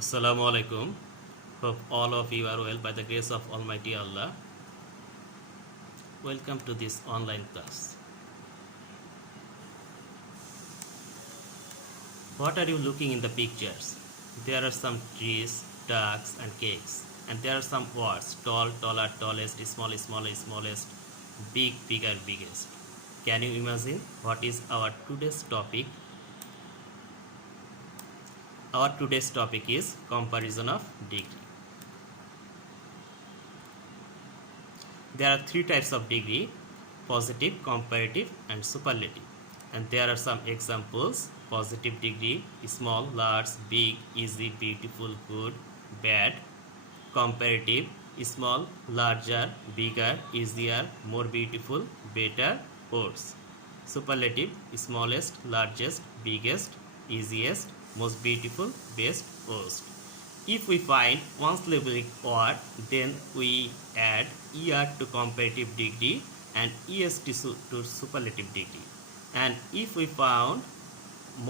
Assalamu alaikum. Hope all of you are well by the grace of Almighty Allah. Welcome to this online class. What are you looking in the pictures? There are some trees, ducks, and cakes. And there are some words: tall, taller, tallest, small, smaller, smallest, big, bigger, biggest. Can you imagine what is our today's topic? Our today's topic is comparison of degree. There are three types of degree: positive, comparative, and superlative. And there are some examples: positive degree, small, large, big, easy, beautiful, good, bad. Comparative, small, larger, bigger, easier, more beautiful, better, worse. Superlative, smallest, largest, biggest, easiest, most beautiful, best, worst. If we find one syllabic word, then we add er to comparative degree and est to superlative degree. And if we found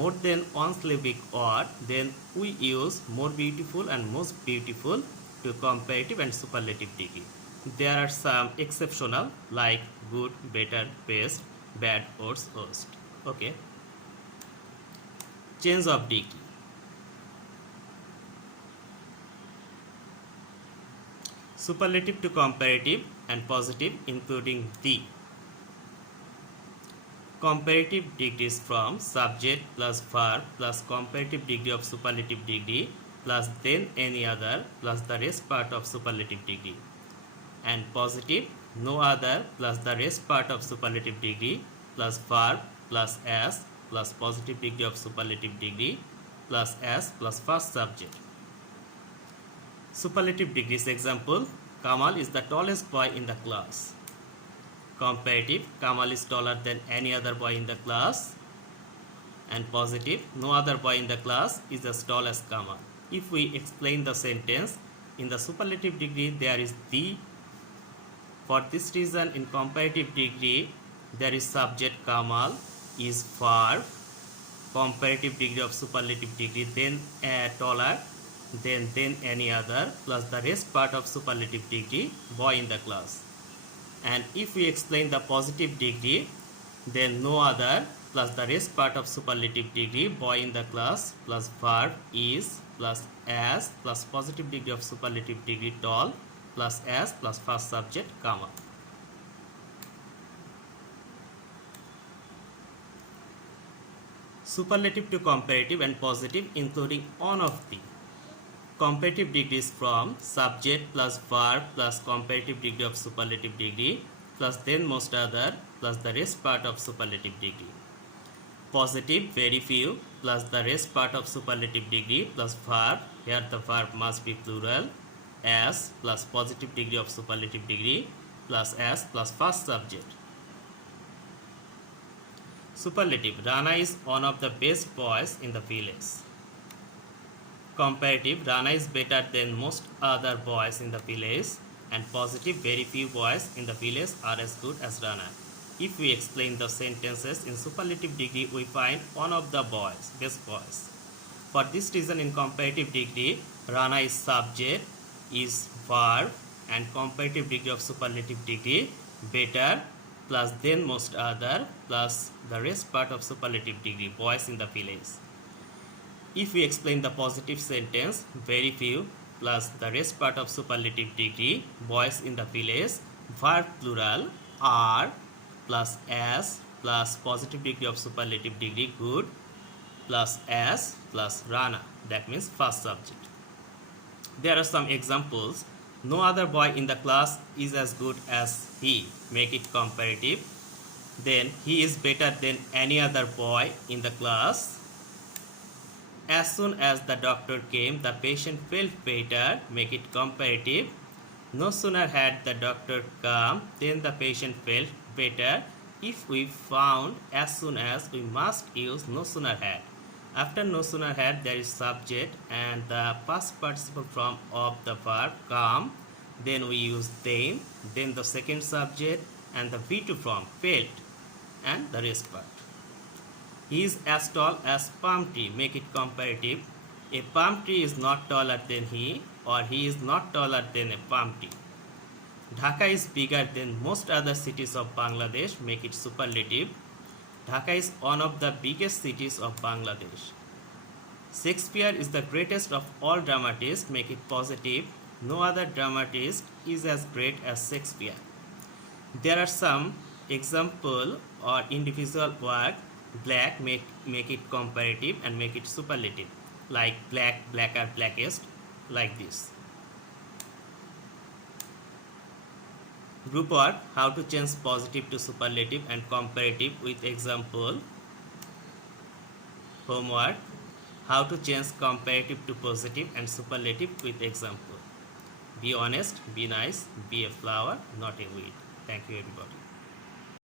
more than one syllabic word, then we use more beautiful and most beautiful to comparative and superlative degree. There are some exceptional like good, better, best, bad, worse, worst. Okay. Change of degree. Superlative to comparative and positive, including the comparative degrees from subject plus verb plus comparative degree of superlative degree plus then any other plus the rest part of superlative degree, and positive no other plus the rest part of superlative degree plus verb plus as plus positive degree of superlative degree plus as plus first subject. Superlative degrees example: Kamal is the tallest boy in the class. Comparative, Kamal is taller than any other boy in the class. And positive, no other boy in the class is as tall as Kamal. If we explain the sentence, in the superlative degree there is the. For this reason, in comparative degree there is subject Kamal is verb, comparative degree of superlative degree then taller then any other plus the rest part of superlative degree boy in the class. And if we explain the positive degree, then no other plus the rest part of superlative degree boy in the class plus verb is plus as plus positive degree of superlative degree tall plus as plus first subject comma. Superlative to comparative and positive, including one of the comparative degrees from subject plus verb plus comparative degree of superlative degree plus then most other plus the rest part of superlative degree. Positive very few plus the rest part of superlative degree plus verb, here the verb must be plural, as plus positive degree of superlative degree plus as plus first subject. Superlative, Rana is one of the best boys in the village. Comparative, Rana is better than most other boys in the village. And positive, very few boys in the village are as good as Rana. If we explain the sentences in superlative degree, we find one of the boys, best boys. For this reason, in comparative degree, Rana is subject, is verb, and comparative degree of superlative degree better plus then most other plus the rest part of superlative degree boys in the village. If we explain the positive sentence, very few plus the rest part of superlative degree boys in the village, verb plural are plus as plus positive degree of superlative degree good plus as plus Rana, that means first subject. There are some examples: no other boy in the class is as good as he, make it comparative. Then he is better than any other boy in the class. As soon as the doctor came, the patient felt better, make it comparative. No sooner had the doctor come, then the patient felt better. If we found as soon as, we must use no sooner had. After no sooner had, there is subject and the past participle form of the verb come. Then we use them, then the second subject and the V2 form felt and the rest part. He is as tall as palm tree, make it comparative. A palm tree is not taller than he, or he is not taller than a palm tree. Dhaka is bigger than most other cities of Bangladesh, make it superlative. Dhaka is one of the biggest cities of Bangladesh. Shakespeare is the greatest of all dramatists, make it positive. No other dramatist is as great as Shakespeare. There are some example or individual work. Black, make it comparative and make it superlative, like black, blacker, blackest, like this. Group work, how to change positive to superlative and comparative with example. Homework, how to change comparative to positive and superlative with example. Be honest, be nice, be a flower, not a weed. Thank you everybody.